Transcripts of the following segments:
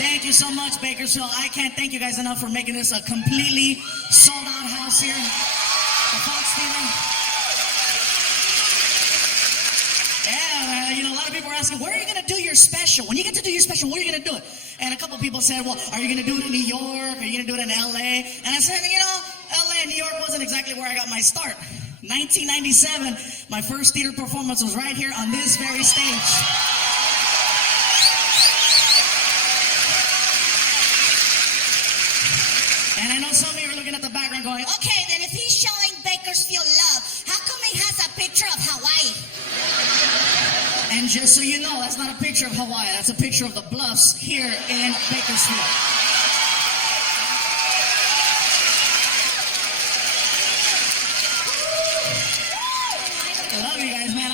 Thank you so much, Bakersfield. I can't thank you guys enough for making this a completely sold-out house here. The Fox Theater. Yeah, a lot of people are asking, where are you going to do your special? When you get to do your special, where are you going to do it? And a couple people said, well, are you going to do it in New York? Are you going to do it in L.A.? And I said, L.A. and New York wasn't exactly where I got my start. 1997, my first theater performance was right here on this very stage. And I know some of you are looking at the background going, Okay, then if he's showing Bakersfield love, how come he has a picture of Hawaii? and just so you know, that's not a picture of Hawaii. That's a picture of the bluffs here in Bakersfield. I love you guys, man.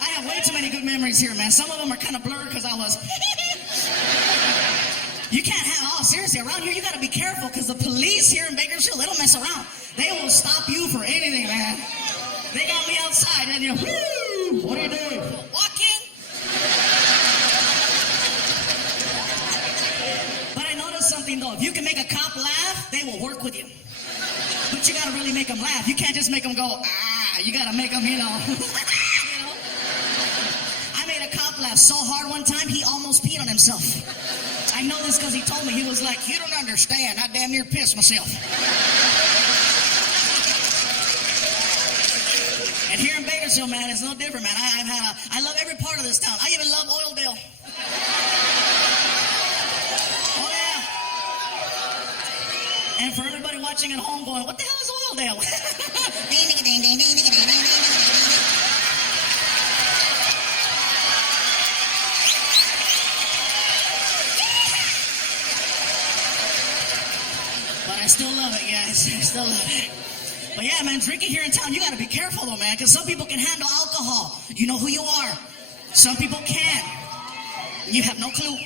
I have way too many good memories here, man. Some of them are kind of blurred because I was... You can't have, seriously, around here you gotta be careful because the police here in Bakersfield, they don't mess around. They will stop you for anything, man. They got me outside and you're, whoo, what are you doing? Walking. But I noticed something though, if you can make a cop laugh, they will work with you. But you gotta really make them laugh. You can't just make them go, you gotta make them, I made a cop laugh so hard one time, he almost peed on himself. I know this because he told me. He was like, you don't understand. I damn near pissed myself. And here in Bakersfield, man, it's no different, man. I love every part of this town. I even love Oildale. Oh, yeah. And for everybody watching at home going, what the hell is Oildale? I still love it, guys. I still love it. But yeah, man, drinking here in town, you got to be careful, though, man, because some people can handle alcohol. You know who you are. Some people can't. You have no clue.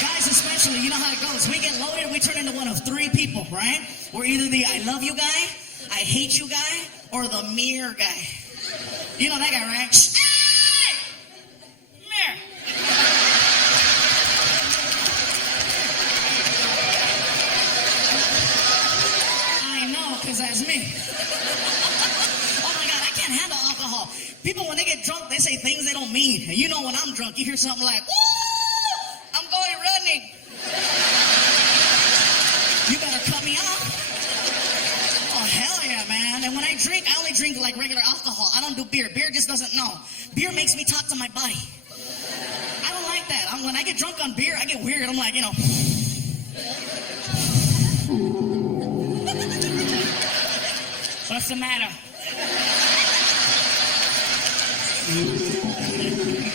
Guys, especially, you know how it goes. We get loaded, we turn into one of three people, right? We're either the I love you guy, I hate you guy, or the mirror guy. You know that guy, right? Hey! Mirror. That's me. Oh my God, I can't handle alcohol. People, when they get drunk, they say things they don't mean. And you know when I'm drunk, you hear something like, woo, I'm going running. You better cut me off. Oh, hell yeah, man. And when I drink, I only drink like regular alcohol. I don't do beer. Beer just doesn't know. Beer makes me talk to my body. I don't like that. When I get drunk on beer, I get weird. I'm like, What's the matter?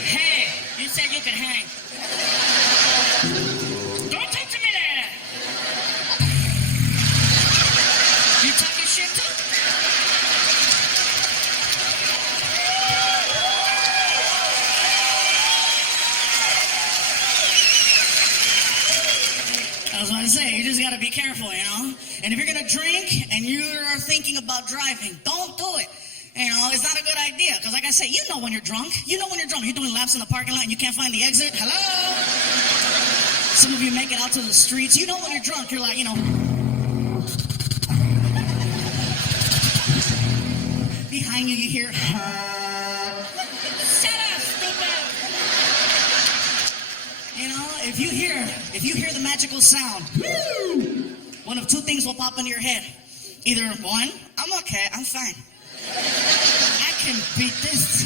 Hey, you said you could hang. Don't talk to me like that. You talking shit too? That's what I say. You just got to be careful, And if you're going to drink and you are thinking about driving, don't do it. It's not a good idea. Because like I said, you know when you're drunk. You know when you're drunk. You're doing laps in the parking lot and you can't find the exit. Hello? Some of you make it out to the streets. You know when you're drunk. You're like, Behind you, you hear... Shut up, stupid! If you hear the magical sound... One of two things will pop into your head. Either one, I'm okay, I'm fine. I can beat this.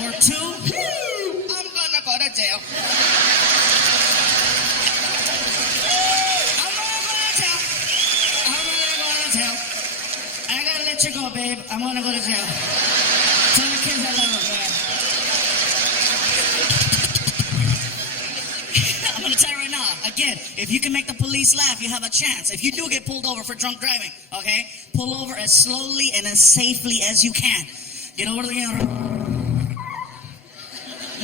Or two, I'm gonna go to jail. I'm gonna go to jail. I gotta let you go, babe. I'm gonna go to jail. Tell the kids I love them, man. I'm gonna tell you right now, again, if you can make the police laugh, you have a chance. If you do get pulled over for drunk driving, okay, pull over as slowly and as safely as you can. Get over the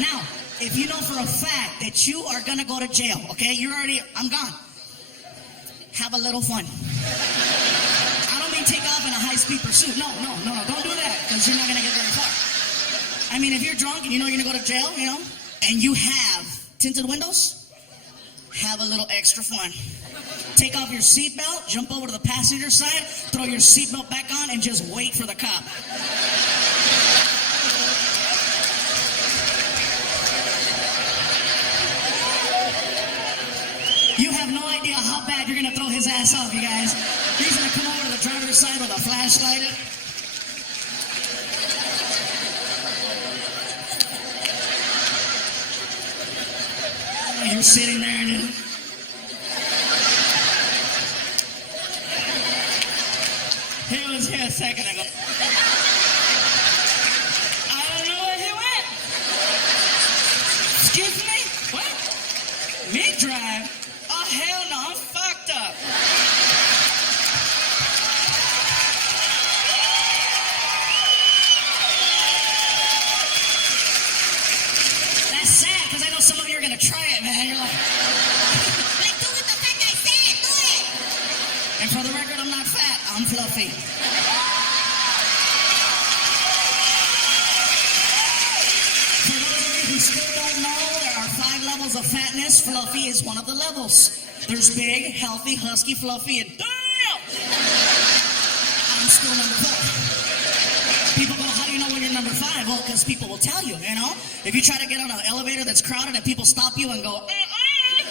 Now, if you know for a fact that you are gonna go to jail, okay, I'm gone. Have a little fun. I don't mean take off in a high-speed pursuit. No, don't do that, because you're not gonna get very far. I mean, if you're drunk and you know you're gonna go to jail, and you have tinted windows? Have a little extra fun. Take off your seatbelt, jump over to the passenger side, throw your seatbelt back on, and just wait for the cop. You have no idea how bad you're gonna throw his ass off, you guys. He's gonna come over to the driver's side with a flashlight. You're sitting there and he was here a second ago. I don't know where he went. Excuse me? What? Me drive? Oh, hell no, I'm fucked up. That's sad, because I know some of you are going to try it, man. You're like, do what the fuck I said, do it. And for the record, I'm not fat, I'm fluffy. For those of you who still don't know, there are 5 levels of fatness. Fluffy is one of the levels. There's big, healthy, husky, fluffy, and damn! I'm still number 4. People go, how do you know when you're number 5? Well, because people will tell you, you know? If you try to get on an elevator that's crowded and people stop you and go, damn!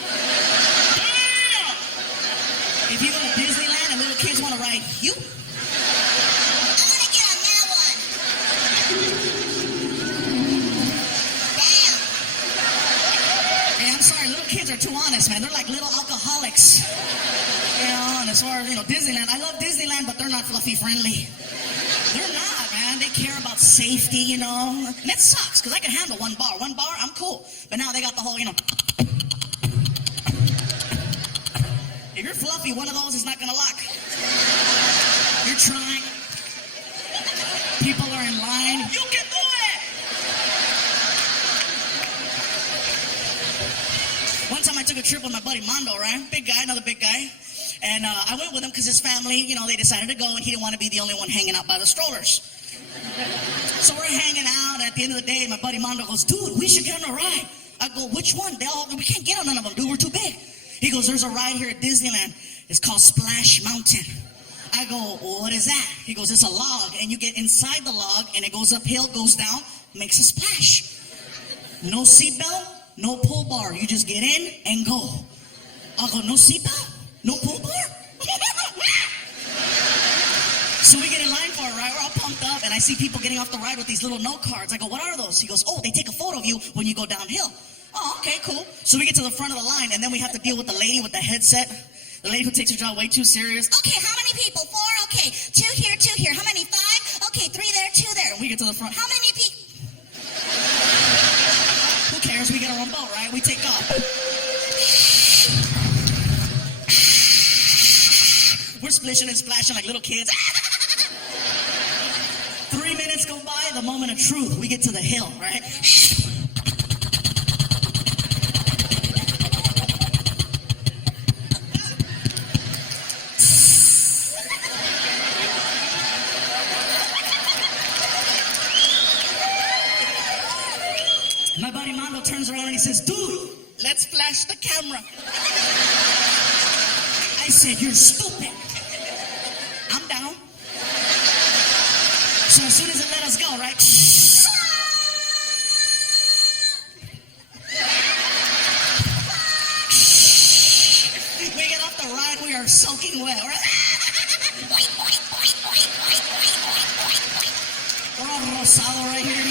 If you go to Disneyland and little kids want to ride you, I want to get on that one. Damn. hey, I'm sorry, little kids are too honest, man. They're like little alcoholics. You know, and as far as, Disneyland, I love Disneyland, but they're not fluffy friendly. They're not, man. They care about safety, And that sucks, because I can handle one bar. One bar, I'm cool. But now they got the whole, If you're fluffy, one of those is not going to lock. You're trying. People are in line. You can do it! One time I took a trip with my buddy Mondo, right? Big guy, another big guy. And I went with him because his family, they decided to go, and he didn't want to be the only one hanging out by the strollers. So we're hanging out, and at the end of the day, my buddy Mondo goes, dude, we should get on a ride. I go, which one? We can't get on none of them, dude, we're too big. He goes, there's a ride here at Disneyland. It's called Splash Mountain. I go, well, what is that? He goes, it's a log, and you get inside the log, and it goes uphill, goes down, makes a splash. No seatbelt, no pull bar. You just get in and go. I go, no seatbelt? No pull bar? So we get in line for it, right? We're all pumped up, and I see people getting off the ride with these little note cards. I go, what are those? He goes, oh, they take a photo of you when you go downhill. Oh, okay, cool. So we get to the front of the line, and then we have to deal with the lady with the headset. The lady who takes her job way too serious. Okay, how many people? 4? Okay, 2 here, 2 here. How many? 5? Okay, 3 there, 2 there. And we get to the front. How many people? Who cares? We get our own boat, right? We take off. We're splishing and splashing like little kids. 3 minutes go by, the moment of truth. We get to the hill, right? My buddy Mondo turns around and he says, dude, let's flash the camera. I said, you're stupid. I'm down. So as soon as it let us go, right? We get off the ride, we are soaking wet. We're all rosado right here.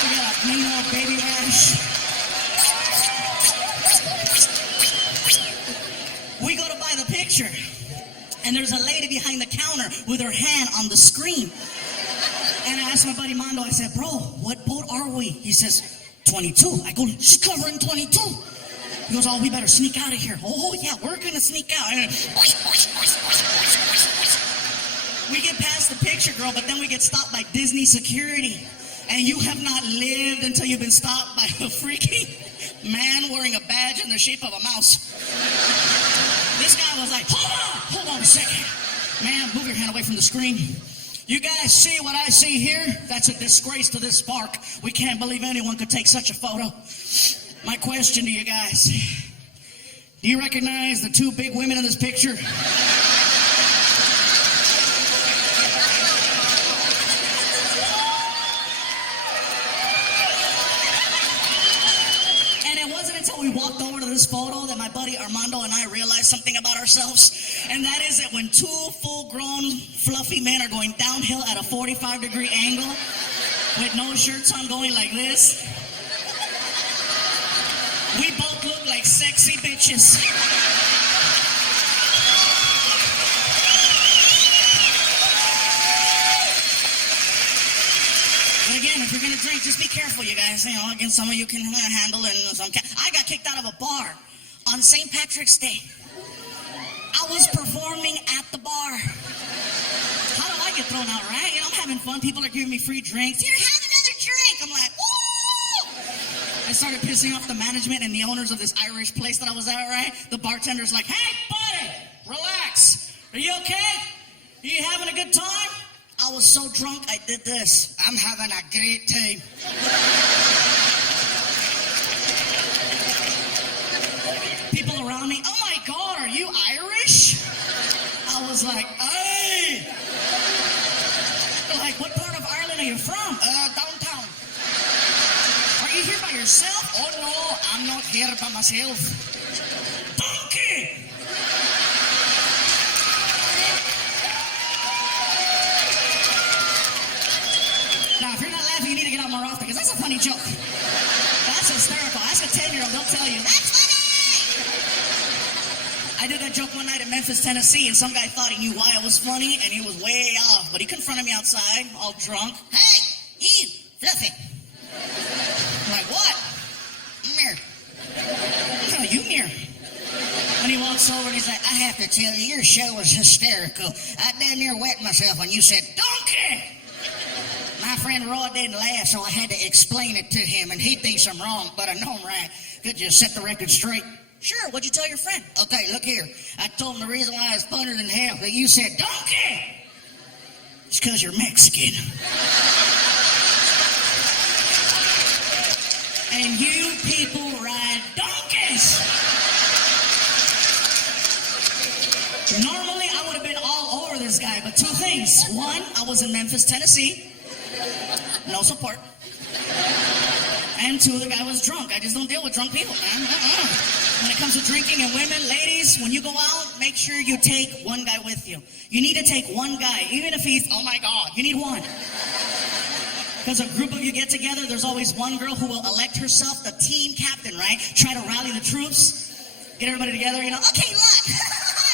We got a mean old baby rash. We go to buy the picture, and there's a lady behind the counter with her hand on the screen. And I asked my buddy Mondo, I said, bro, what boat are we? He says, 22. I go, she's covering 22. He goes, oh, we better sneak out of here. Oh, yeah, we're going to sneak out. We get past the picture, girl, but then we get stopped by Disney security. And you have not lived until you've been stopped by a freaking man wearing a badge in the shape of a mouse. This guy was like, hold on a second. Man, move your hand away from the screen. You guys see what I see here? That's a disgrace to this park. We can't believe anyone could take such a photo. My question to you guys. Do you recognize the two big women in this picture? We walked over to this photo that my buddy Armando and I realized something about ourselves, and that is that when two full-grown fluffy men are going downhill at a 45-degree angle with no shirts on going like this, we both look like sexy bitches. But again, if you're gonna drink, just be careful, you guys. You know, again, some of you can handle it. And some I got kicked out of a bar on St. Patrick's Day. I was performing at the bar. How do I get thrown out, right? You know, I'm having fun. People are giving me free drinks. Here, have another drink. I'm like, woo! I started pissing off the management and the owners of this Irish place that I was at, right? The bartender's like, hey, buddy, relax. Are you okay? Are you having a good time? I was so drunk, I did this. I'm having a great time. People around me, oh my God, are you Irish? I was like, hey. Like, what part of Ireland are you from? Downtown. Are you here by yourself? Oh no, I'm not here by myself. Donkey! Now, if you're not laughing, you need to get out more often, because that's a funny joke. That's hysterical. Ask a 10-year-old, they'll tell you. That's funny! I did that joke one night in Memphis, Tennessee, and some guy thought he knew why it was funny, and he was way off. But he confronted me outside, all drunk. Hey, you, Fluffy. I'm like, what? Mirror. No, you mirror. And he walks over and he's like, I have to tell you, your show was hysterical. I damn near wet myself when you said, donkey! My friend Roy didn't laugh, so I had to explain it to him, and he thinks I'm wrong, but I know I'm right. Could you set the record straight? Sure, what'd you tell your friend? Okay, look here. I told him the reason why it's funnier than hell that you said, donkey! It's because you're Mexican. And you people ride donkeys! Normally, I would have been all over this guy, but two things. One, I was in Memphis, Tennessee. No support. And two, the guy was drunk. I just don't deal with drunk people, man. When it comes to drinking and women, ladies, when you go out, make sure you take one guy with you. You need to take one guy, even if he's, oh my God, you need one. Because a group of you get together, there's always one girl who will elect herself the team captain, right? Try to rally the troops, get everybody together, you know. Okay, look,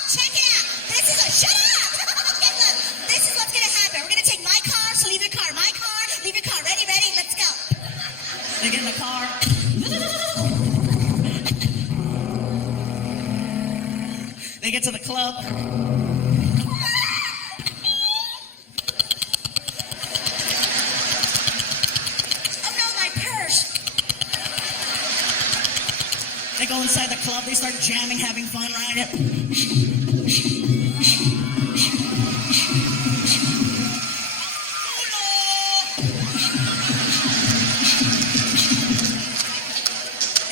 check it out. This is a, shut up. Okay, look, this is what's going to happen. We're going to take my car, so leave your car. My car, leave your car. Ready, let's go. They get in the car. They get to the club. Oh no, my purse. They go inside the club, they start jamming, having fun, right?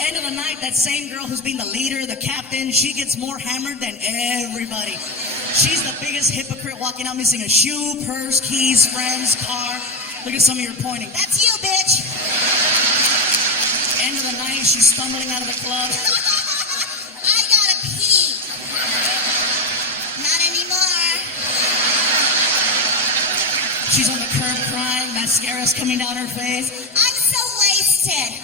End of the night, that same girl who's being the leader, the captain, she gets more hammered than everybody. She's the biggest hypocrite, walking out missing a shoe, purse, keys, friends, car. Look at some of you pointing. That's you, bitch. End of the night, she's stumbling out of the club. I gotta pee. Not anymore. She's on the curb crying, mascara's coming down her face. I'm so wasted.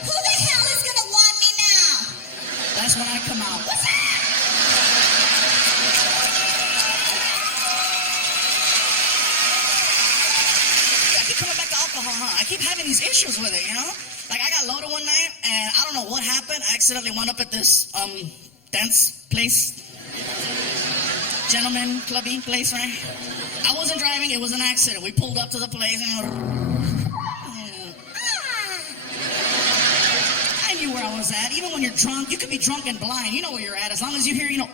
Who the hell is gonna want me now? That's when I come out. What's that? I keep coming back to alcohol, huh? I keep having these issues with it, you know? Like, I got loaded one night, and I don't know what happened. I accidentally wound up at this, dance place. Gentleman clubby place, right? I wasn't driving, it was an accident. We pulled up to the place, and I knew where I was at. Even when you're drunk, you could be drunk and blind. You know where you're at, as long as you hear, you know.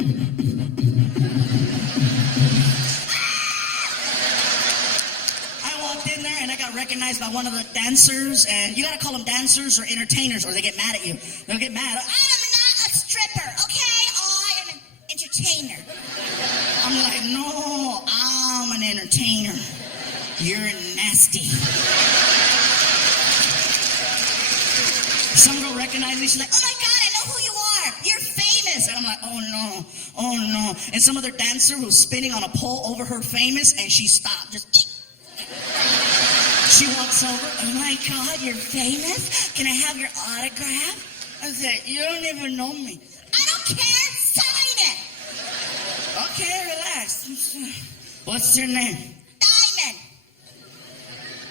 I walked in there, and I got got recognized by one of the dancers, and you gotta call them dancers or entertainers, or they get mad at you. They'll get mad. I am not a stripper, okay? I am an entertainer. I'm like, no, I'm an entertainer. You're nasty. Some girl recognized me. She's like, oh my God, I know who you are. You're famous. And I'm like, oh no, oh no. And some other dancer who's spinning on a pole over her famous, and she stopped. Just. She walks over. Oh my God, you're famous? Can I have your autograph? I said, you don't even know me. I don't care. Sign it. Okay, relax. What's your name? Diamond.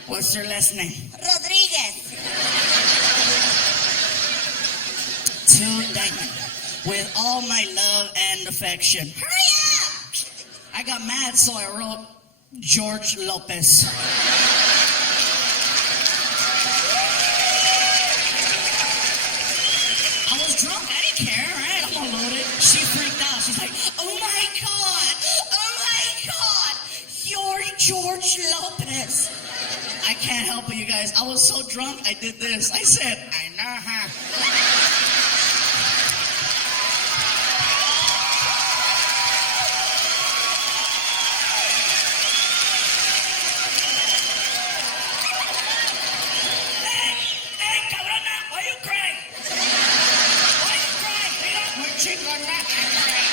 What's your last name? Rodriguez. To Diamond. With all my love and affection. Hurry up. I got mad, so I wrote George Lopez. I was drunk. I didn't care, right? I'm all loaded. She freaked out. She's like, oh my God. You're George Lopez. I can't help it, you guys. I was so drunk, I did this. I said, I know, huh? Hey, cabrona, why you crying? Why you crying? Mira, muy chingona, I cry.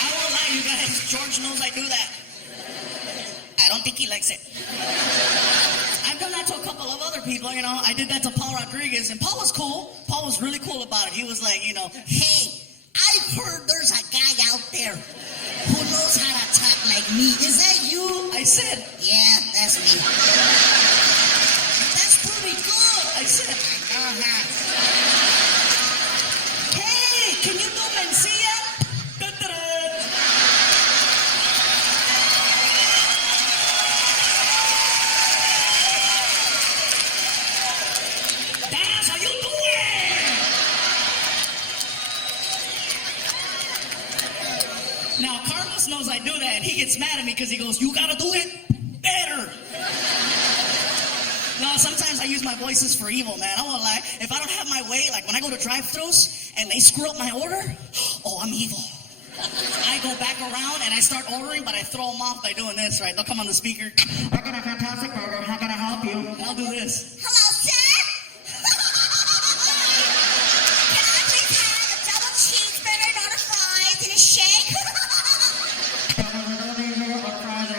I won't lie, you guys. George knows I do that. I don't think he likes it. I've done that to a couple of other people, you know. I did that to Paul Rodriguez, and Paul was cool. Paul was really cool about it. He was like, you know, Hey, I've heard there's a guy out there who knows how to talk like me. Is that you? I said, Yeah, that's me. That's pretty good. I said, hey, can you do Mencia? Da-da-da. That's how you do it. Now, Carlos knows I do that, and he gets mad at me because he goes, you gotta do it better. No, sometimes I use my voices for evil, man. I won't lie. If I don't have my way, like when I go to drive-thrus and they screw up my order, oh, I'm evil. I go back around and I start ordering, but I throw them off by doing this, right? They'll come on the speaker. I got a fantastic burger. How can I help you? And I'll do this. Hello, sir. Can I please have a double cheeseburger, not a fries, and a shake?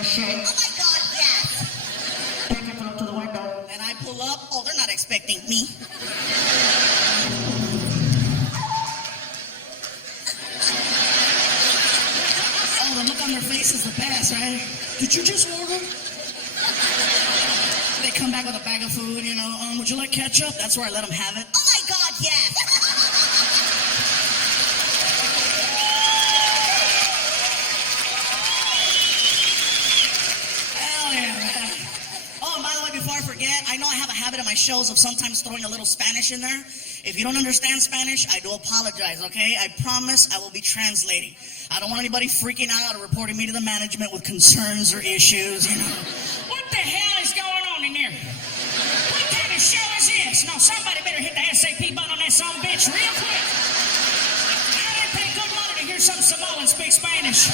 Shake. Oh my God, yes. Take it up to the window. And I pull up. Oh, they're not expecting me. Oh, the look on their face is the best, right? Did you just order? They come back with a bag of food, you know. Would you like ketchup? That's where I let them have it. Oh my God, yes. Hell yeah, man. Oh, and by the way, before I forget, I know I have a habit in my shows of sometimes throwing a little Spanish in there. If you don't understand Spanish, I do apologize, okay? I promise I will be translating. I don't want anybody freaking out or reporting me to the management with concerns or issues, you know. What the hell is going on in there? What kind of show is this? No, somebody better hit the SAP button on that son of a bitch real quick. I didn't pay good money to hear some Samoan speak Spanish.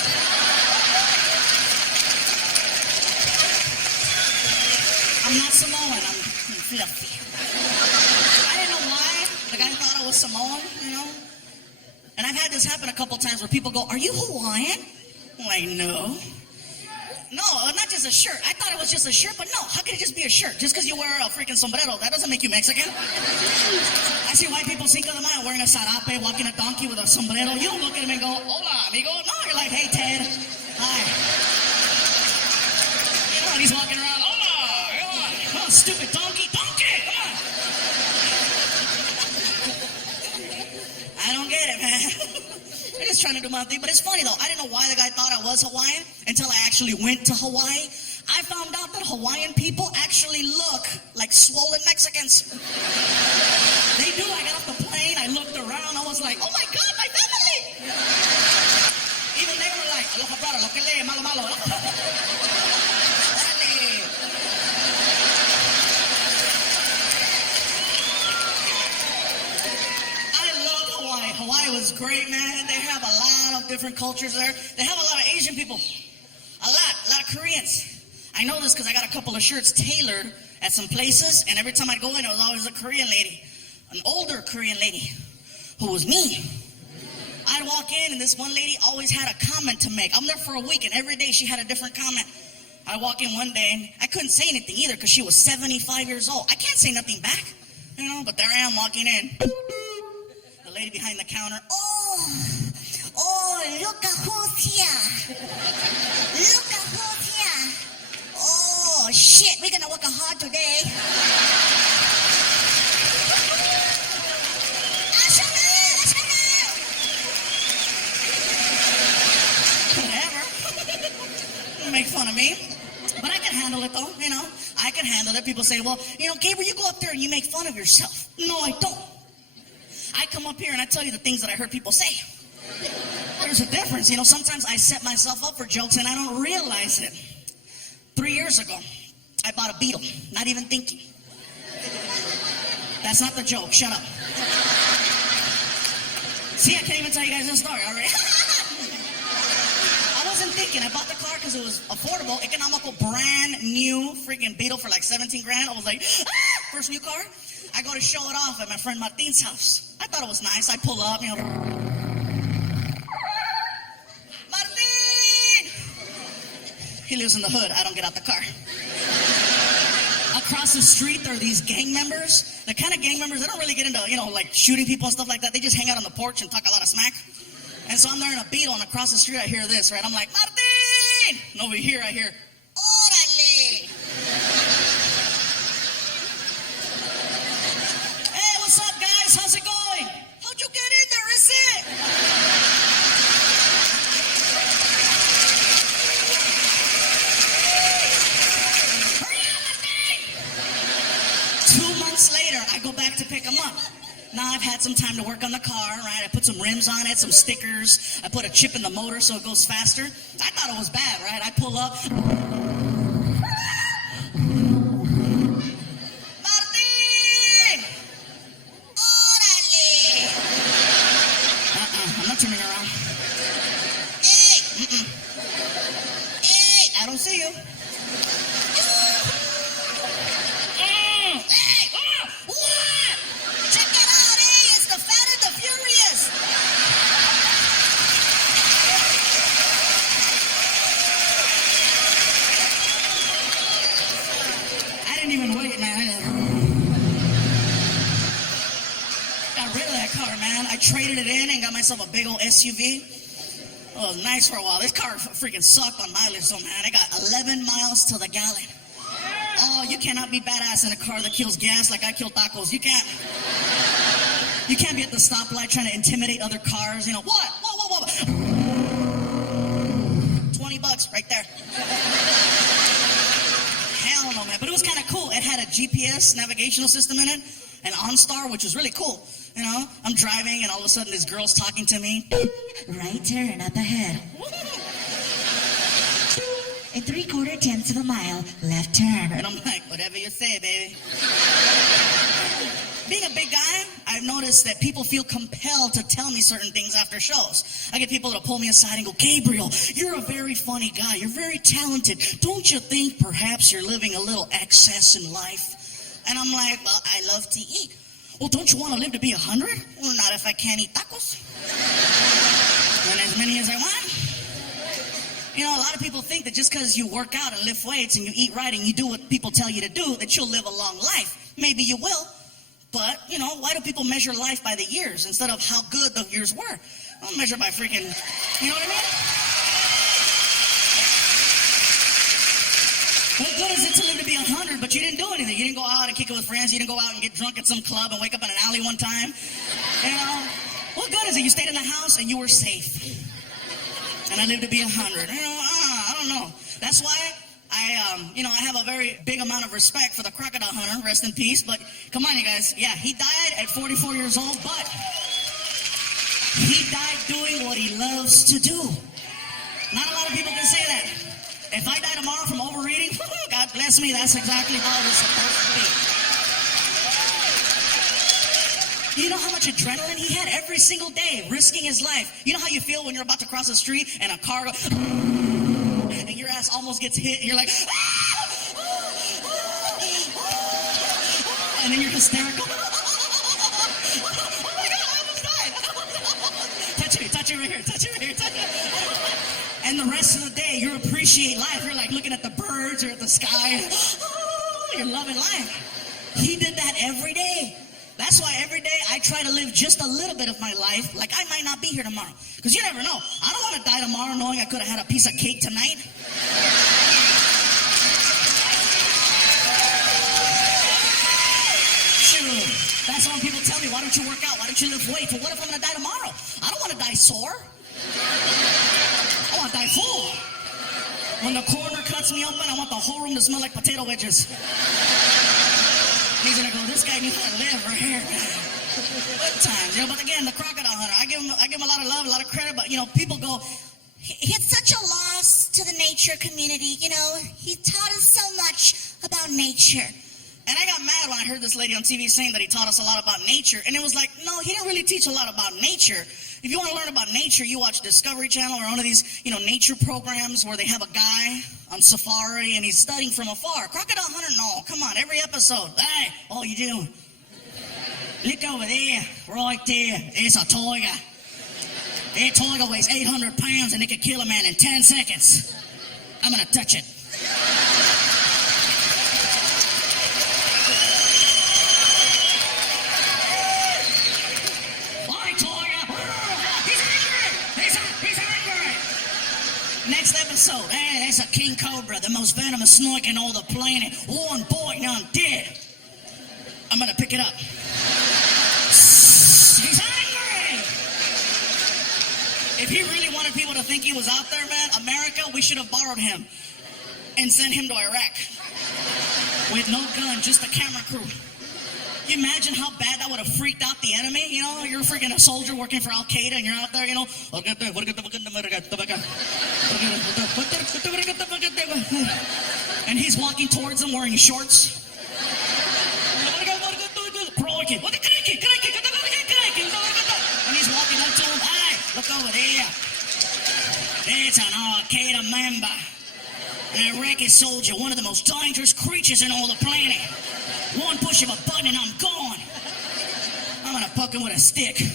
I'm not Samoan, I'm fluffy. I didn't know why. The guy thought I was Samoan, you know? And I've had this happen a couple times where people go, are you Hawaiian? I'm like, no. No, not just a shirt. I thought it was just a shirt, but no. How could it just be a shirt? Just because you wear a freaking sombrero, that doesn't make you Mexican. I see white people Cinco de Mayo wearing a sarape, walking a donkey with a sombrero. You don't look at him and go, hola, amigo. No, you're like, hey, Ted. Hi. You know, and he's walking around, hola, come on, stupid donkey, come on. I don't get it, man. I'm just trying to do my thing, but it's funny though. I didn't know why the guy thought I was Hawaiian until I actually went to Hawaii. I found out that Hawaiian people actually look like swollen Mexicans. They do. I got off the plane, I looked around, I was like, oh my God, my family! Even they were like, Aloha brother, lo que lee, malo, malo. Dale. I love Hawaii. Hawaii was great, man. They have a lot of different cultures there. They have a lot of Asian people. A lot of Koreans. I know this because I got a couple of shirts tailored at some places, and every time I go in, it was always a Korean lady, an older Korean lady, who was me. I'd walk in, and this one lady always had a comment to make. I'm there for a week, and every day she had a different comment. I walk in one day, and I couldn't say anything either because she was 75 years old. I can't say nothing back, but there I am walking in. The lady behind the counter, Oh, look at who's here. Look at who's here. Oh, shit, we're gonna work hard today. Whatever. Make fun of me. But I can handle it though, I can handle it. People say, well, Gabriel, you go up there and you make fun of yourself. No, I don't. I come up here and I tell you the things that I heard people say. There's a difference. Sometimes I set myself up for jokes and I don't realize it. 3 years ago, I bought a Beetle, not even thinking. That's not the joke. Shut up. See, I can't even tell you guys this story already. I wasn't thinking. I bought the car because it was affordable, economical, brand new freaking Beetle for like 17 grand. I was like, first new car. I go to show it off at my friend Martin's house. I thought it was nice. I pull up, Martin! He lives in the hood. I don't get out the car. Across the street, there are these gang members. The kind of gang members that don't really get into, like shooting people and stuff like that. They just hang out on the porch and talk a lot of smack. And so I'm there in a Beetle, and across the street, I hear this, right? I'm like, Martin! And over here, I hear, Orale! Hey, what's up, guys? How's it going? How'd you get in there? Is it? Later, I go back to pick them up. Now I've had some time to work on the car, right? I put some rims on it, some stickers. I put a chip in the motor so it goes faster. I thought it was bad, right? I pull up. Martin! Orale! I'm not turning around. Hey! Hey! I don't see you. Even wait, man. Got rid of that car, man. I traded it in and got myself a big old SUV. Oh, it was nice for a while. This car freaking sucked on mileage, so man, I got 11 miles to the gallon. Oh, you cannot be badass in a car that kills gas like I kill tacos. You can't be at the stoplight trying to intimidate other cars. What? 20 bucks right there. Hell no, man. But it was kind of cool. It had a GPS navigational system in it, an OnStar, which was really cool. I'm driving, and all of a sudden, this girl's talking to me. Right turn up ahead. In 3/4 of a mile, left turn. And I'm like, whatever you say, baby. Being a big guy, I've noticed that people feel compelled to tell me certain things after shows. I get people that'll pull me aside and go, Gabriel, you're a very funny guy. You're very talented. Don't you think perhaps you're living a little excess in life? And I'm like, well, I love to eat. Well, don't you want to live to be 100? Well, not if I can't eat tacos. And as many as I want. A lot of people think that just because you work out and lift weights and you eat right and you do what people tell you to do, that you'll live a long life. Maybe you will. But, why do people measure life by the years instead of how good the years were? I don't measure by freaking, you know what I mean? What good is it to live to be 100, but you didn't do anything? You didn't go out and kick it with friends. You didn't go out and get drunk at some club and wake up in an alley one time. What good is it? You stayed in the house and you were safe. And I lived to be 100. I don't know. That's why I have a very big amount of respect for the crocodile hunter, rest in peace, but come on, you guys. Yeah, he died at 44 years old, but he died doing what he loves to do. Not a lot of people can say that. If I die tomorrow from overeating, God bless me, that's exactly how it was supposed to be. You know how much adrenaline he had every single day, risking his life? You know how you feel when you're about to cross the street and a car goes, and your ass almost gets hit, and you're like, and then you're hysterical. Oh my God, I almost died. Touch it right here, touch it right here, touch it. And the rest of the day, you appreciate life. You're like looking at the birds or at the sky. Oh, you're loving life. He did that every day. That's why every day I try to live just a little bit of my life like I might not be here tomorrow. Because you never know. I don't want to die tomorrow knowing I could have had a piece of cake tonight. Shoot. That's when people tell me, why don't you work out? Why don't you lift weights? Well, what if I'm going to die tomorrow? I don't want to die sore. I want to die full. When the coroner cuts me open, I want the whole room to smell like potato wedges. He's gonna go, this guy needs to live right here. Good times, but again, the crocodile hunter, I give him a lot of love, a lot of credit, but people go, He's such a loss to the nature community, He taught us so much about nature. And I got mad when I heard this lady on TV saying that he taught us a lot about nature, and it was like, no, he didn't really teach a lot about nature. If you want to learn about nature, you watch Discovery Channel or one of these, nature programs where they have a guy on safari and he's studying from afar. Crocodile hunter, no, come on, every episode. Hey, all you doing? Look over there, right there. It's a tiger. That tiger weighs 800 pounds and it could kill a man in 10 seconds. I'm gonna touch it. Next episode, hey, that's a king cobra, the most venomous snake in all the planet. One bite and I'm dead. I'm gonna pick it up. He's angry! If he really wanted people to think he was out there, man, America, we should have borrowed him and sent him to Iraq. With no gun, just a camera crew. Can you imagine how bad that would have freaked out the enemy? You're freaking a soldier working for Al-Qaeda and you're out there, and he's walking towards them wearing shorts. And he's walking up to him. Hey, look over there. It's an Al-Qaeda member. An Iraqi soldier, one of the most dangerous creatures in all the planet. One push of a button and I'm gone. I'm gonna poke him with a stick. He's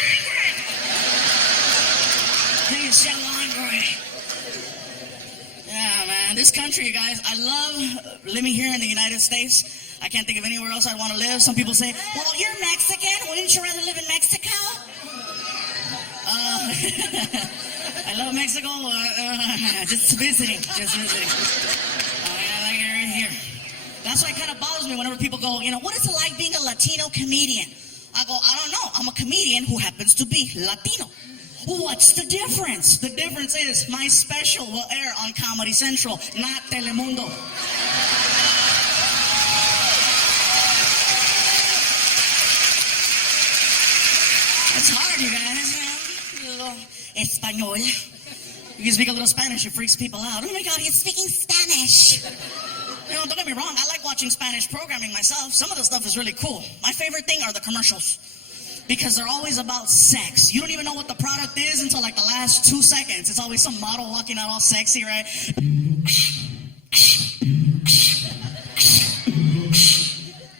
angry! He's so angry. Yeah, man, this country, you guys, I love living here in the United States. I can't think of anywhere else I'd want to live. Some people say, Well, you're Mexican. Wouldn't you rather live in Mexico? I love Mexico. Just visiting. Oh, yeah, I like it right here. That's why it kind of bothers me whenever people go, What is it like being a Latino comedian? I go, I don't know. I'm a comedian who happens to be Latino. What's the difference? The difference is my special will air on Comedy Central, not Telemundo. It's hard, you guys. A little Espanol. You can speak a little Spanish, it freaks people out. Oh my God, he's speaking Spanish. Don't get me wrong, I like watching Spanish programming myself. Some of the stuff is really cool. My favorite thing are the commercials. Because they're always about sex. You don't even know what the product is until like the last 2 seconds. It's always some model walking out all sexy, right?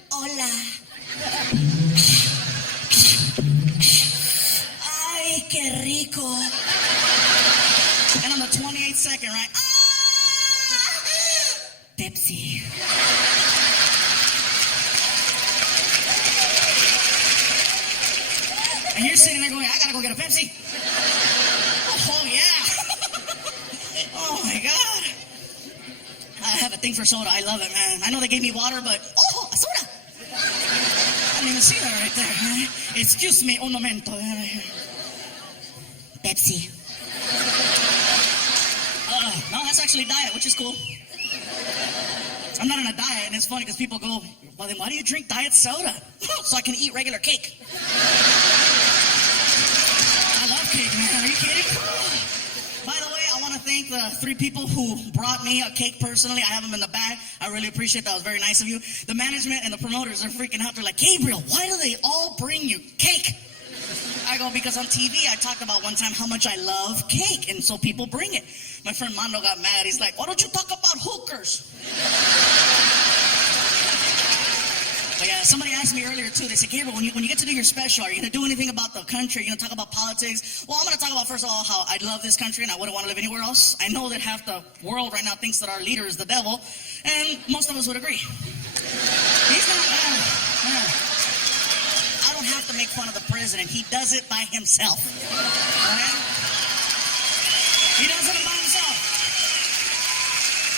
Hola. Ay, qué rico. And on the 28th second, right? Pepsi. And you're sitting there going, I gotta go get a Pepsi. Oh, yeah. Oh, my God. I have a thing for soda. I love it, man. I know they gave me water, but, oh, a soda. I didn't even see that right there. Man. Excuse me un momento. Pepsi. No, that's actually diet, which is cool. I'm not on a diet, and it's funny because people go, well, then why do you drink diet soda? So I can eat regular cake. I love cake, man. Are you kidding? By the way, I want to thank the 3 people who brought me a cake personally. I have them in the bag. I really appreciate that. That was very nice of you. The management and the promoters are freaking out. They're like, Gabriel, why do they all bring you cake? I go, because on TV, I talked about one time how much I love cake, and so people bring it. My friend Mando got mad. He's like, why don't you talk about hookers? But yeah, somebody asked me earlier, too. They said, Gabriel, when you get to do your special, are you going to do anything about the country? Are you going to talk about politics? Well, I'm going to talk about, first of all, how I love this country and I wouldn't want to live anywhere else. I know that half the world right now thinks that our leader is the devil, and most of us would agree. He's not, I don't have to make fun of the president. He does it by himself. Right? He does it by himself.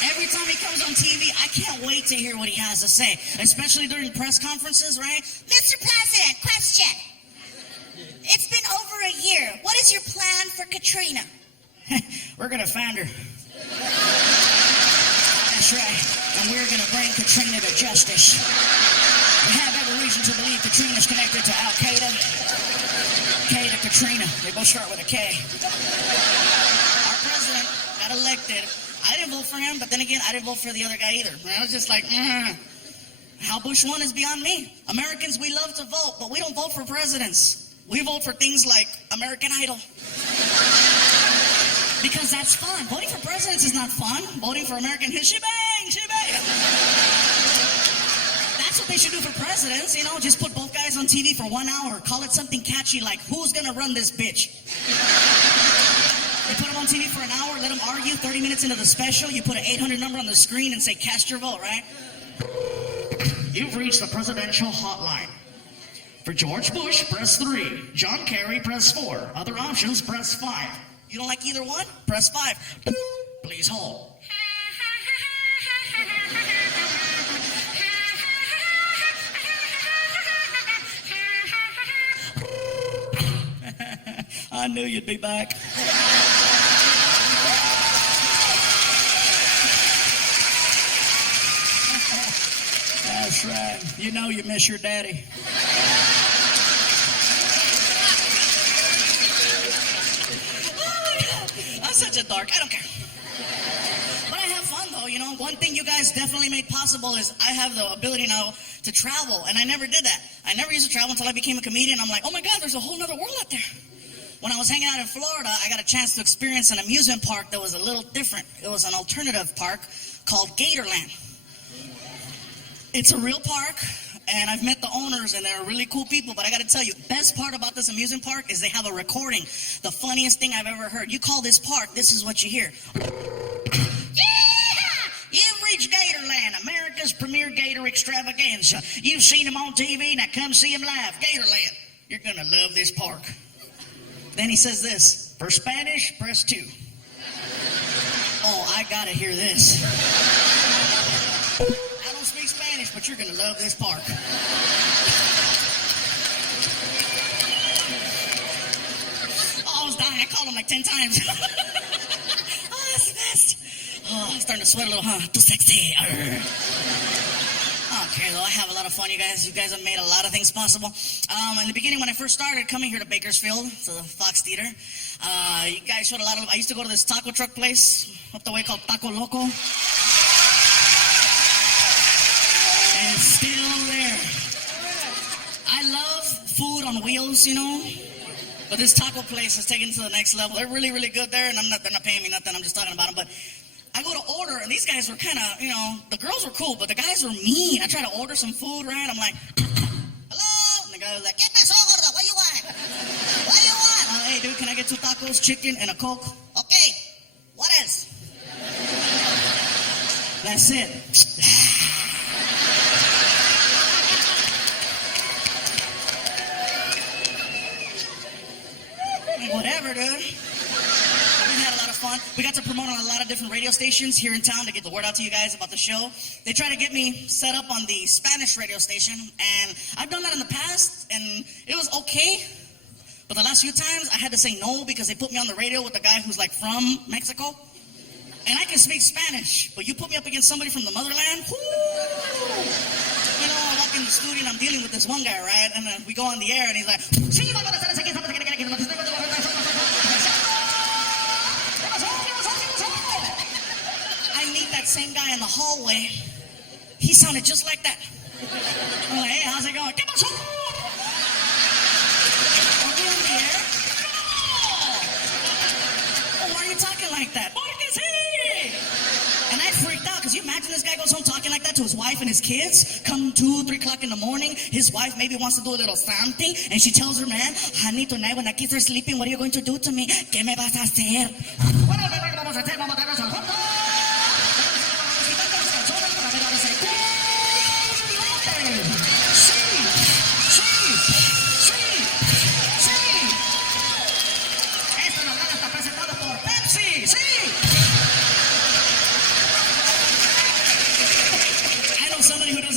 Every time he comes on TV, I can't wait to hear what he has to say, especially during press conferences, right? Mr. President, question. It's been over a year. What is your plan for Katrina? We're going to find her. That's right. And we're going to bring Katrina to justice. We have every reason to believe Katrina's connected to Al-Qaeda. K to Katrina. They both start with a K. Our president got elected. I didn't vote for him, but then again, I didn't vote for the other guy either. I was just like, how Bush won is beyond me. Americans, we love to vote, but we don't vote for presidents. We vote for things like American Idol. Because that's fun. Voting for presidents is not fun. Voting for American history, bang, shebang. That's what they should do for presidents, you know, just put both guys on TV for 1 hour. Call it something catchy like, who's gonna run this bitch? You put them on TV for an hour, let them argue. 30 minutes into the special, you put an 800 number on the screen and say, cast your vote, right? You've reached the presidential hotline. For George Bush, press 3. John Kerry, press 4. Other options, press 5. You don't like either one? Press 5. Please hold. I knew you'd be back. That's right. You know you miss your daddy. I'm such a dark. I don't care. But I have fun, though, you know. One thing you guys definitely made possible is I have the ability now to travel, and I never did that. I never used to travel until I became a comedian. I'm like, oh, my God, there's a whole other world out there. When I was hanging out in Florida, I got a chance to experience an amusement park that was a little different. It was an alternative park called Gatorland. It's a real park, and I've met the owners, and they're really cool people, but I got to tell you, best part about this amusement park is they have a recording. The funniest thing I've ever heard. You call this park, this is what you hear. Yeah! You've reached Gatorland, America's premier gator extravaganza. You've seen him on TV, now come see him live. Gatorland. You're going to love this park. Then he says this, for Spanish, press 2. Oh, I got to hear this. I don't speak Spanish, but you're going to love this park. Oh, I was dying. I called him like 10 times. Oh, that's the best. Oh, I'm starting to sweat a little, huh? Too sexy. Okay, though, I have a lot of fun, you guys. You guys have made a lot of things possible. In the beginning, when I first started coming here to Bakersfield, to the Fox Theater, you guys showed a lot of... I used to go to this taco truck place up the way called Taco Loco. And it's still there. I love food on wheels, you know. But this taco place is taken to the next level. They're really, really good there, and they're not paying me nothing. I'm just talking about them, but... I go to order, and these guys were kind of, you know, the girls were cool, but the guys were mean. I try to order some food, right? I'm like, hello? And the guy was like, ¿Qué pasó, gordo? What you want? What do you want? Hey, dude, can I get 2 tacos, chicken, and a Coke? Okay. What else? That's it. Whatever, dude. We had a lot of fun. We got to promote on a lot of different radio stations here in town to get the word out to you guys about the show. They tried to get me set up on the Spanish radio station, and I've done that in the past, and it was okay. But the last few times, I had to say no because they put me on the radio with a guy who's like from Mexico. And I can speak Spanish, but you put me up against somebody from the motherland, whoo, You know, I walk in the studio and I'm dealing with this one guy, right? And then we go on the air and he's like, I meet that same guy in the hallway. He sounded just like that. I'm like, hey, how's it going? ¿Qué pasó? Are we on the air? Oh, why are you talking like that? Porque sí. And I freaked out, because you imagine this guy goes home talking like that to his wife and his kids. Come 2, 3 o'clock in the morning, his wife maybe wants to do a little something, and she tells her man, honey, tonight when the kids are sleeping, what are you going to do to me? ¿Qué me vas a hacer? Vamos a hacer, vamos a darnos al junto.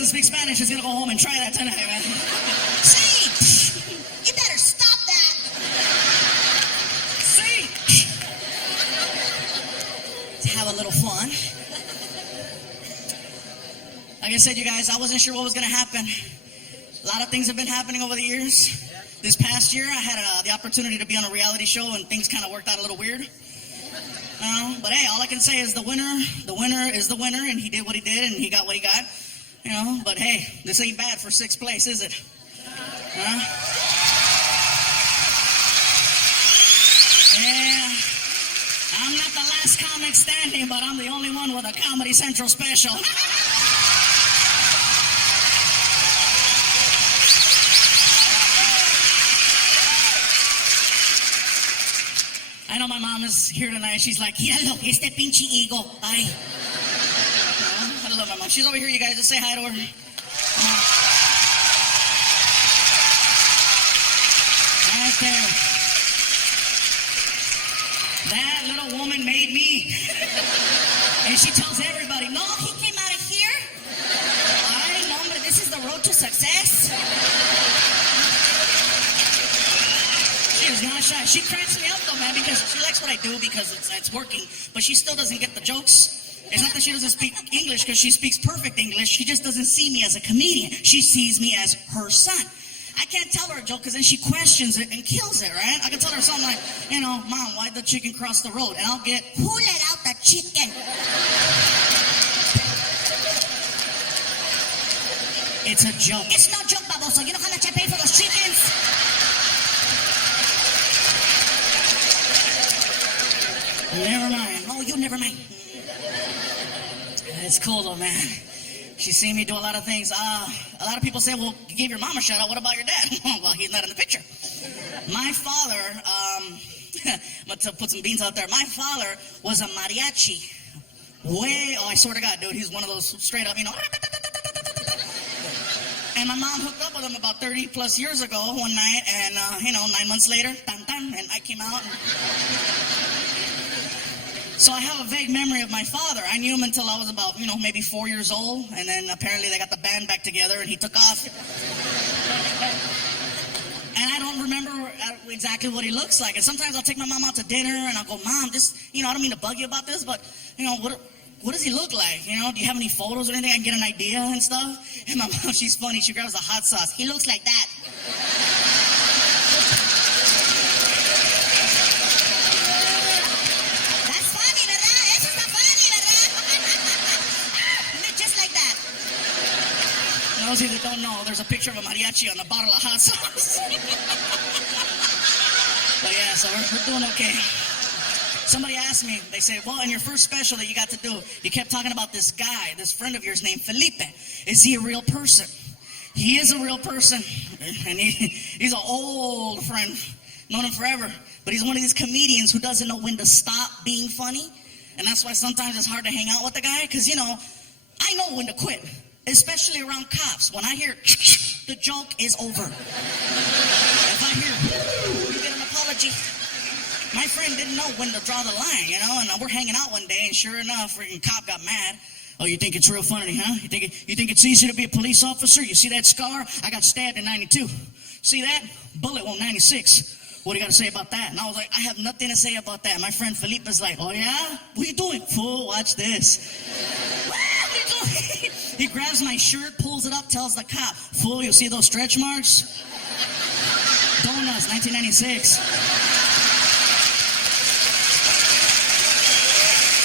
Speak Spanish is gonna go home and try that tonight, man. See, you better stop that. See, to have a little fun. Like I said, you guys, I wasn't sure what was gonna happen. A lot of things have been happening over the years. This past year, I had the opportunity to be on a reality show, and things kind of worked out a little weird. But hey, all I can say is the winner is the winner, and he did what he did, and he got what he got. You know, but hey, this ain't bad for 6th place, is it? Huh? Yeah. I'm not the last comic standing, but I'm the only one with a Comedy Central special. I know my mom is here tonight. She's like, míralo, este pinche ego. Bye. I love my mom. She's over here, you guys. Just say hi to her. Right there. That little woman made me. And she tells everybody, no, he came out of here. Ay, no, hombre, this is the road to success. She is not shy. She cracks me up, though, man, because she likes what I do because it's working. But she still doesn't get the jokes. It's not that she doesn't speak English, because she speaks perfect English. She just doesn't see me as a comedian. She sees me as her son. I can't tell her a joke because then she questions it and kills it, right? I can tell her something like, you know, Mom, why'd the chicken cross the road? And I'll get, Who let out the chicken? it's a joke. It's no joke, baboso. You know how much I pay for those chickens? Never mind. Oh, you never mind. It's cool though, man. She's seen me do a lot of things. A lot of people say, well, you gave your mom a shout out. What about your dad? Well, he's not in the picture. My father, I'm going to put some beans out there. My father was a mariachi. I swear to God, dude, he's one of those straight up, you know. And my mom hooked up with him about 30 plus years ago one night, and, 9 months later, and I came out. So I have a vague memory of my father. I knew him until I was about, maybe 4 years old. And then apparently they got the band back together and he took off. And I don't remember exactly what he looks like. And sometimes I'll take my mom out to dinner and I'll go, Mom, just, I don't mean to bug you about this, but, what does he look like? Do you have any photos or anything? I can get an idea and stuff. And my mom, she's funny. She grabs the hot sauce. He looks like that. Those of you that don't know, there's a picture of a mariachi on a bottle of hot sauce. But yeah, so we're doing okay. Somebody asked me, they say, well, in your first special that you got to do, you kept talking about this guy, this friend of yours named Felipe. Is he a real person? He is a real person. And he's an old friend, known him forever. But he's one of these comedians who doesn't know when to stop being funny. And that's why sometimes it's hard to hang out with the guy, because, I know when to quit. Especially around cops. When I hear, the joke is over. If I hear, you get an apology. My friend didn't know when to draw the line, and we're hanging out one day, and sure enough, freaking cop got mad. Oh, you think it's real funny, huh? You think it's easy to be a police officer? You see that scar? I got stabbed in 92. See that? Bullet wound 96. What do you got to say about that? And I was like, I have nothing to say about that. My friend Felipe is like, oh yeah? What are you doing? Fool, watch this. What are you doing? He grabs my shirt, pulls it up, tells the cop, "Fool, you see those stretch marks? Donuts, 1996.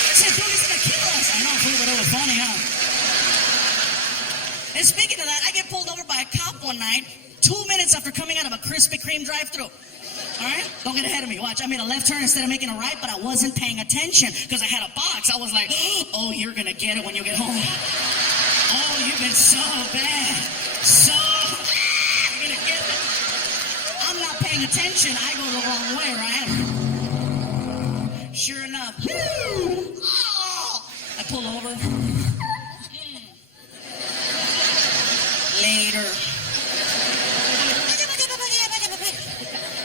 I said, dude, he's gonna kill us. I know, fool, but it was funny, huh? And speaking of that, I get pulled over by a cop one night, 2 minutes after coming out of a Krispy Kreme drive-thru. All right? Don't get ahead of me. Watch, I made a left turn instead of making a right, but I wasn't paying attention because I had a box. I was like, oh, you're going to get it when you get home. Oh, you've been so bad. So you're going to get it. I'm not paying attention. I go the wrong way, right? Sure enough. Oh, I pull over. Later.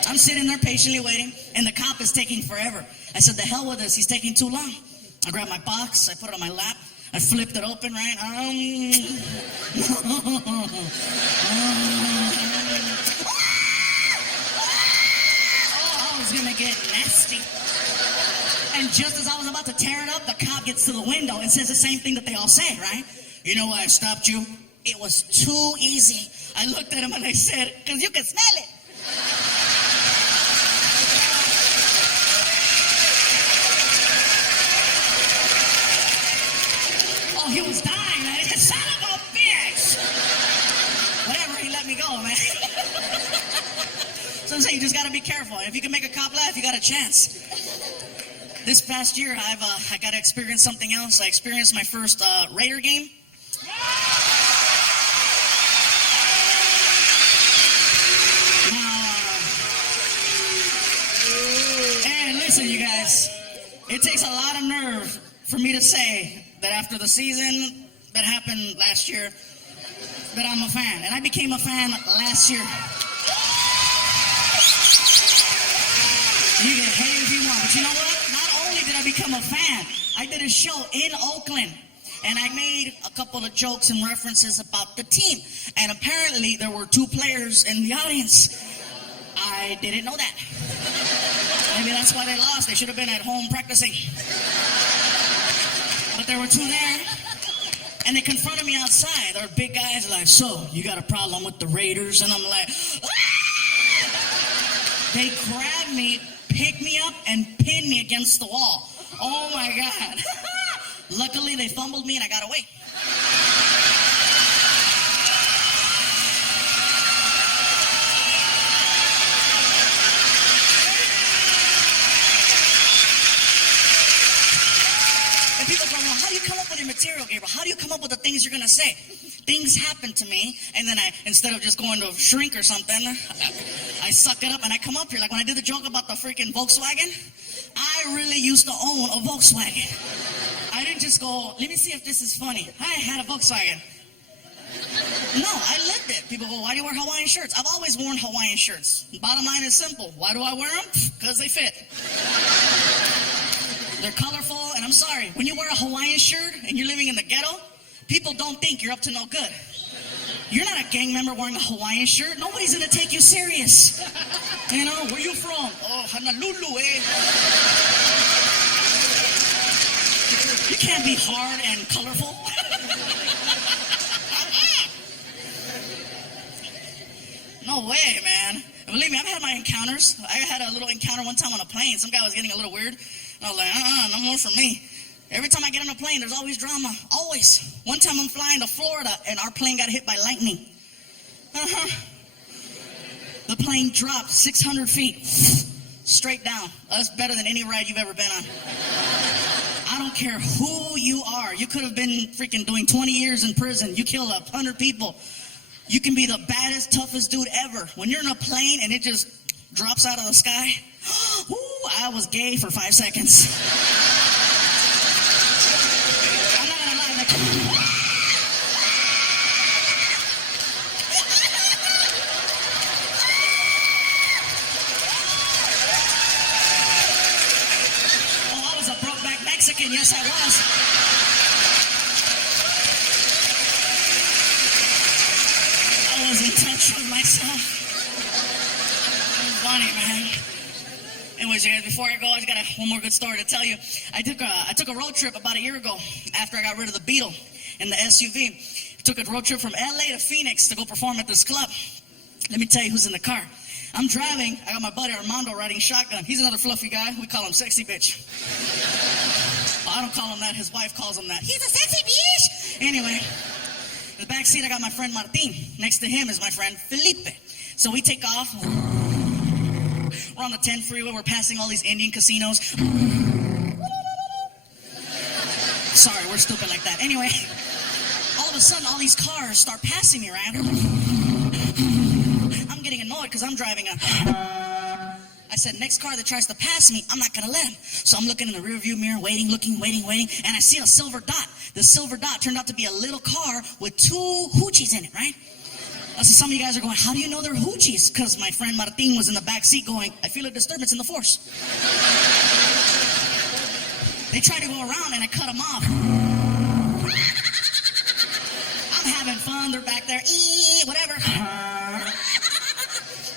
I'm sitting there patiently waiting, and the cop is taking forever. I said, the hell with this, he's taking too long. I grabbed my box, I put it on my lap, I flipped it open, right? Oh, I was gonna get nasty. And just as I was about to tear it up, the cop gets to the window and says the same thing that they all say, right? You know why I stopped you? It was too easy. I looked at him and I said, because you can smell it. Oh, he was dying, man. He said, son of a bitch. Whatever, he let me go, man. So I'm saying, you just got to be careful. If you can make a cop laugh, you got a chance. This past year, I got to experience something else. I experienced my first Raider game. And listen, you guys, it takes a lot of nerve for me to say that after the season that happened last year, that I'm a fan. And I became a fan last year. You can hate if you want, but you know what? Not only did I become a fan, I did a show in Oakland. And I made a couple of jokes and references about the team. And apparently there were 2 players in the audience. I didn't know that. Maybe that's why they lost. They should have been at home practicing. But there were 2 there. And they confronted me outside. They're big guys like, so, you got a problem with the Raiders? And I'm like, ah! They grabbed me, picked me up, and pinned me against the wall. Oh my God. Luckily, they fumbled me and I got away. And people go, well, how do you come up with your material, Gabriel? How do you come up with the things you're going to say? Things happen to me, and then instead of just going to shrink or something, I suck it up and I come up here. Like when I did the joke about the freaking Volkswagen, I really used to own a Volkswagen. I didn't just go, let me see if this is funny. I had a Volkswagen. No, I lived it. People go, why do you wear Hawaiian shirts? I've always worn Hawaiian shirts. Bottom line is simple. Why do I wear them? Because they fit. They're colorful, and I'm sorry. When you wear a Hawaiian shirt and you're living in the ghetto, people don't think you're up to no good. You're not a gang member wearing a Hawaiian shirt. Nobody's going to take you serious. You know, where you from? Oh, Honolulu, eh? You can't be hard and colorful. No way, man. Believe me, I've had my encounters. I had a little encounter one time on a plane. Some guy was getting a little weird. And I was like, no more for me. Every time I get on a plane, there's always drama. Always. One time I'm flying to Florida, and our plane got hit by lightning. The plane dropped 600 feet. Straight down. That's better than any ride you've ever been on. I don't care who you are. You could have been freaking doing 20 years in prison. You killed 100 people. You can be the baddest, toughest dude ever. When you're in a plane and it just drops out of the sky, ooh, I was gay for 5 seconds. I'm not gonna lie. Like, oh, I was a brokeback Mexican. Yes, I was. I was in touch with myself. Funny, man. Anyways, guys, before I go, I just got one more good story to tell you. I took a road trip about a year ago after I got rid of the Beetle. in the SUV. Took a road trip from LA to Phoenix to go perform at this club. Let me tell you who's in the car. I'm driving. I got my buddy Armando riding shotgun. He's another fluffy guy. We call him Sexy Bitch. I don't call him that. His wife calls him that. He's a sexy bitch. Anyway, in the back seat, I got my friend Martin. Next to him is my friend Felipe. So we take off. We're on the 10 freeway. We're passing all these Indian casinos. Sorry, we're stupid like that. Anyway, all of a sudden, all these cars start passing me, right? I'm getting annoyed because I'm driving a... I said, next car that tries to pass me, I'm not going to let him. So I'm looking in the rearview mirror, waiting, and I see a silver dot. The silver dot turned out to be a little car with 2 hoochies in it, right? So some of you guys are going, how do you know they're hoochies? Because my friend Martin was in the back seat going, I feel a disturbance in the force. They tried to go around and I cut them off. I'm having fun, they're back there, whatever.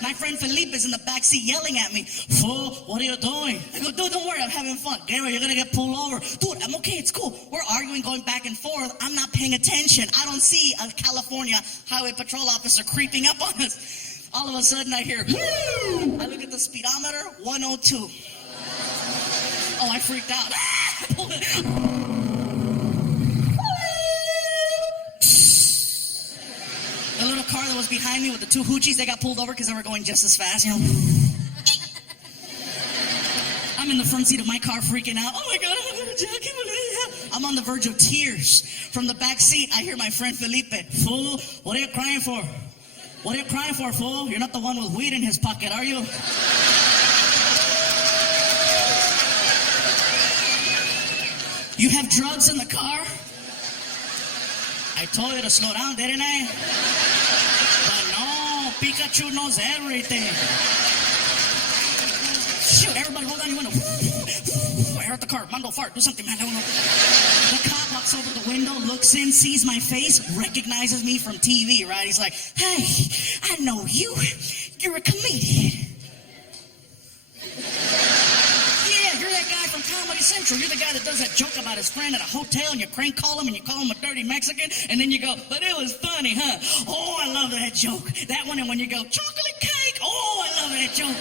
My friend Felipe is in the back seat yelling at me, fool, what are you doing? I go, dude, don't worry, I'm having fun. Gabriel, you're going to get pulled over. Dude, I'm okay, it's cool. We're arguing, going back and forth. I'm not paying attention. I don't see a California highway patrol officer creeping up on us. All of a sudden, I hear, whoo! I look at the speedometer, 102. Oh, I freaked out. The little car that was behind me with the 2 hoochies, they got pulled over because they were going just as fast, you know. I'm in the front seat of my car freaking out. Oh my God, I'm on the verge of tears. From the back seat, I hear my friend Felipe, fool, what are you crying for? What are you crying for, fool? You're not the one with weed in his pocket, are you? You have drugs in the car? I told you to slow down, didn't I? But no, Pikachu knows everything. Shoot, everybody hold on your window. I heard the car. Mondo, fart. Do something, man. I don't know. The cop walks over the window, looks in, sees my face, recognizes me from TV, right? He's like, hey, I know you. You're a comedian. Comedy Central. You're the guy that does that joke about his friend at a hotel and you crank call him and you call him a dirty Mexican and then you go, but it was funny, huh? Oh, I love that joke. That one, and when you go, chocolate cake. Oh, I love that joke.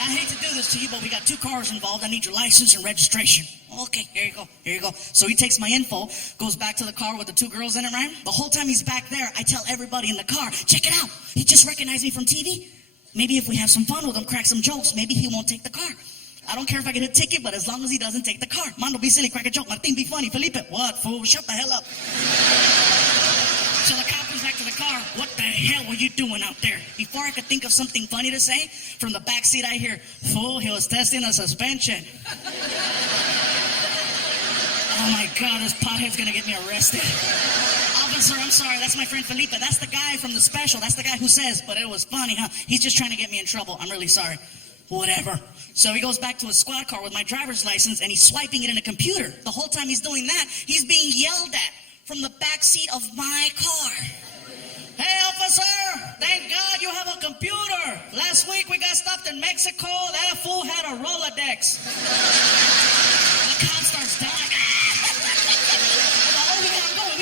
I hate to do this to you, but we got 2 cars involved. I need your license and registration. Okay, here you go. Here you go. So he takes my info, goes back to the car with the 2 girls in it, right? The whole time he's back there, I tell everybody in the car, check it out. He just recognized me from TV. Maybe if we have some fun with him, crack some jokes, maybe he won't take the car. I don't care if I get a ticket, but as long as he doesn't take the car. Mondo, be silly, crack a joke. Martin, be funny. Felipe, what, fool? Shut the hell up. So the cop comes back to the car. What the hell were you doing out there? Before I could think of something funny to say, from the back seat I hear, fool, he was testing a suspension. Oh my God, this pothead's gonna get me arrested. Officer, I'm sorry, that's my friend Felipe. That's the guy from the special. That's the guy who says, but it was funny, huh? He's just trying to get me in trouble. I'm really sorry. Whatever. So he goes back to his squad car with my driver's license and he's swiping it in a computer. The whole time he's doing that, he's being yelled at from the back seat of my car. Hey, officer, thank God you have a computer. Last week we got stopped in Mexico. That fool had a Rolodex. The cop starts dying. Oh, we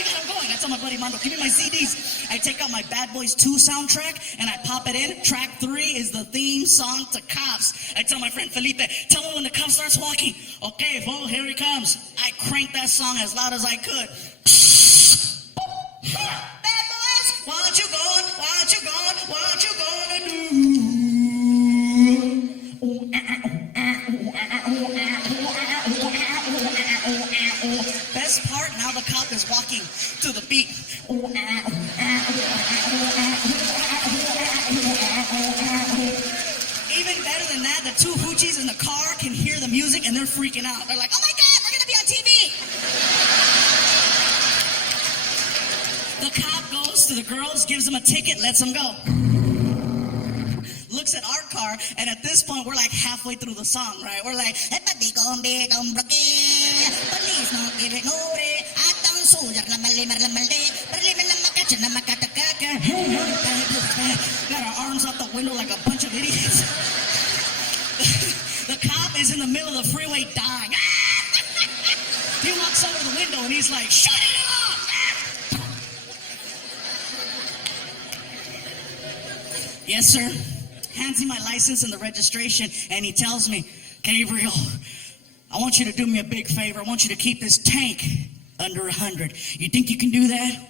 got him going. I tell my buddy Mondo, give me my CDs. I take out my Bad Boys 2 soundtrack and I pop it in. Track 3 is the theme song to Cops. I tell my friend Felipe, tell him when the cop starts walking. Okay, fool, here he comes. I cranked that song as loud as I could. Bad boys, what you going, what you going, what you gonna do? Best part, now the cop is walking to the beat. Even better than that, the 2 hoochies in the car can hear the music and they're freaking out. They're like, oh my God, we're gonna be on TV. The cop goes to the girls, gives them a ticket, lets them go. Looks at our car, and at this point, we're like halfway through the song, right? We're like, please don't give it no way. Got our arms out the window like a bunch of idiots. The cop is in the middle of the freeway dying. He walks over the window and he's like, shut it off! Yes, sir. Hands me my license and the registration, and he tells me, Gabriel, I want you to do me a big favor. I want you to keep this tank under 100. You think you can do that?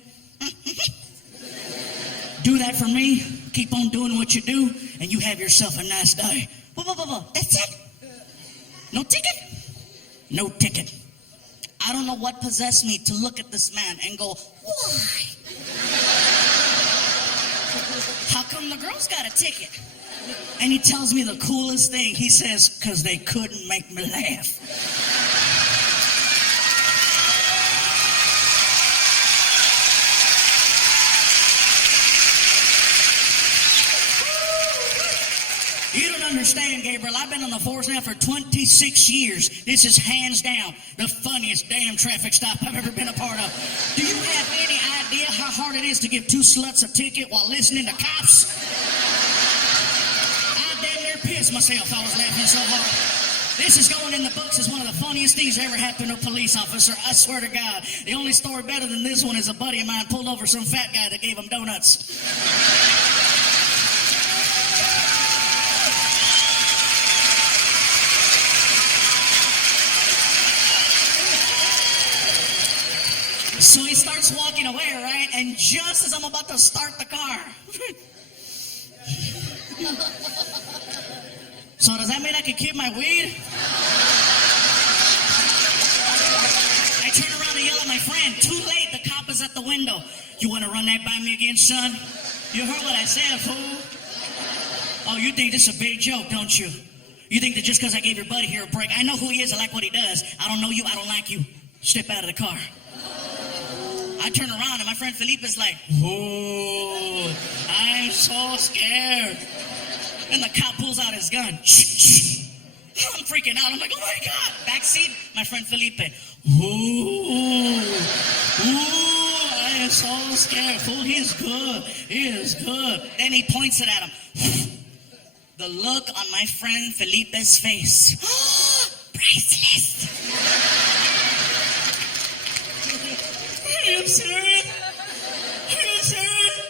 Do that for me. Keep on doing what you do, and you have yourself a nice day. That's it? No ticket? No ticket. I don't know what possessed me to look at this man and go, Why? how come the girls got a ticket? And he tells me the coolest thing. He says, because they couldn't make me laugh. You don't understand, Gabriel. I've been on the force now for 26 years. This is hands down the funniest damn traffic stop I've ever been a part of. Do you have any idea how hard it is to give two sluts a ticket while listening to cops? I damn near pissed myself. I was laughing so hard. This is going in the books as one of the funniest things that ever happened to a police officer. I swear to God. The only story better than this one is a buddy of mine pulled over some fat guy that gave him donuts. So he starts walking away, right? And just as I'm about to start the car. So does that mean I can keep my weed? I turn around and yell at my friend. Too late, the cop is at the window. You want to run that by me again, son? You heard what I said, fool? Oh, you think this is a big joke, don't you? You think that just because I gave your buddy here a break, I know who he is, I like what he does. I don't know you, I don't like you. Step out of the car. I turn around and my friend Felipe is like, oh, I'm so scared. And the cop pulls out his gun. I'm freaking out. I'm like, oh my God. Backseat, my friend Felipe. Ooh, I am so scared. Fool, he is good. He is good. Then he points it at him. The look on my friend Felipe's face. Priceless. Are you serious? Are you serious?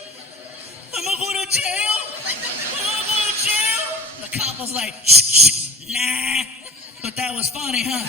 I'm gonna go to jail? I'm gonna go to jail? The cop was like, shh, nah. But that was funny, huh?